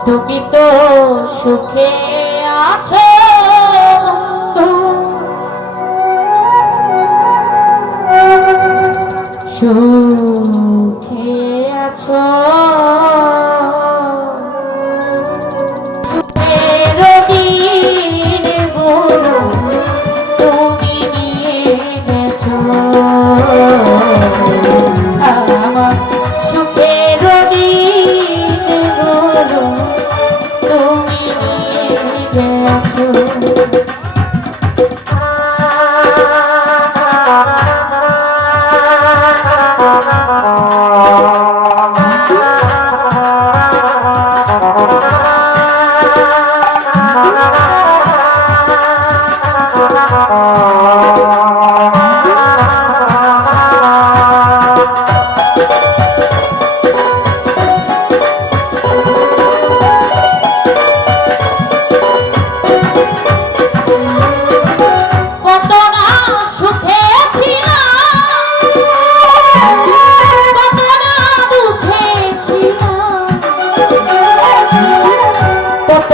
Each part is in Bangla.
তুমি তো সুখে আছো সুখে আছো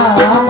Ram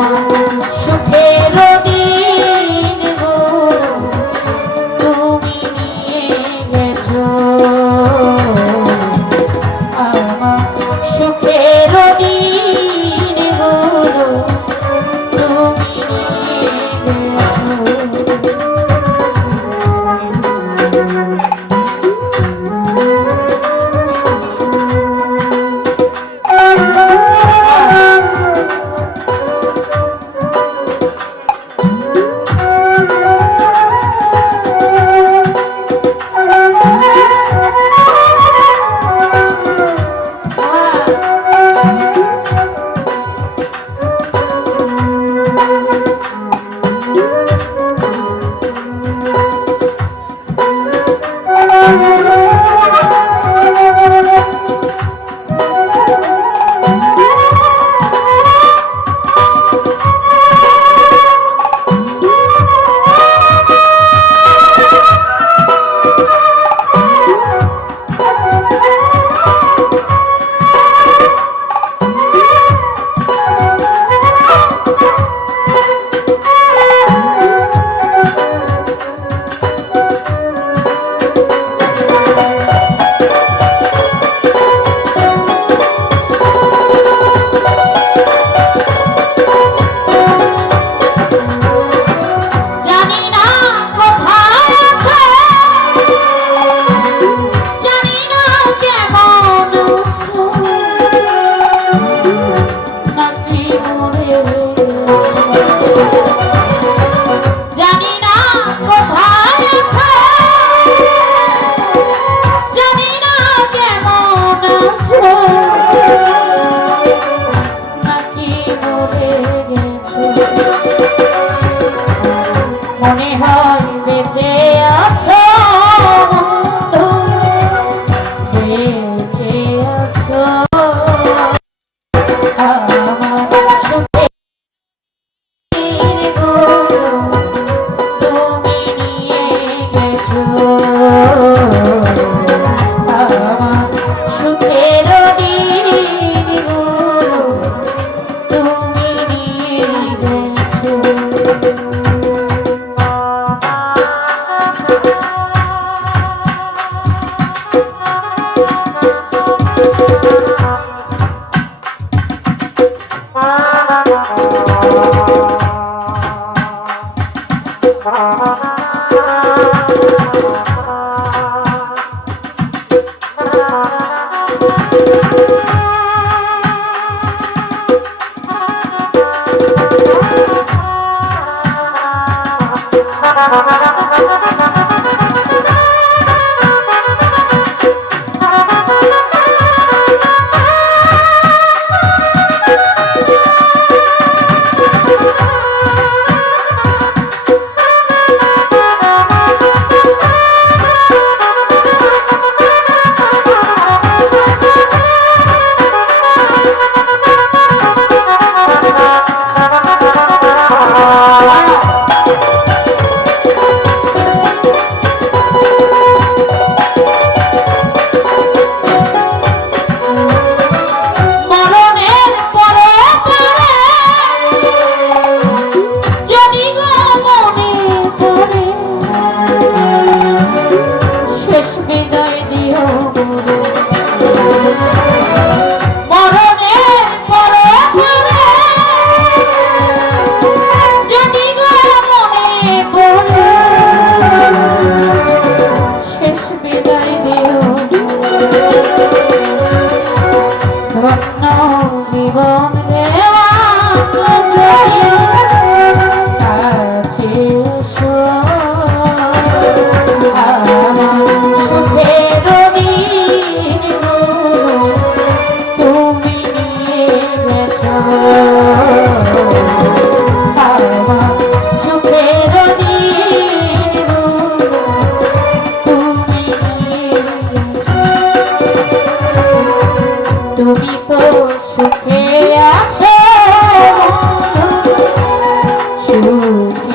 Ha ha ha ha!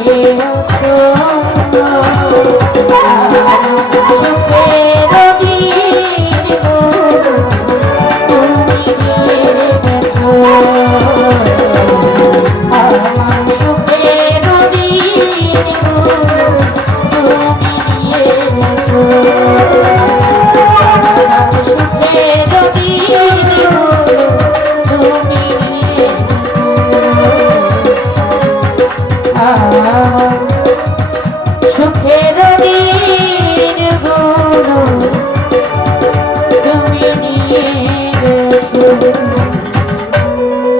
মতো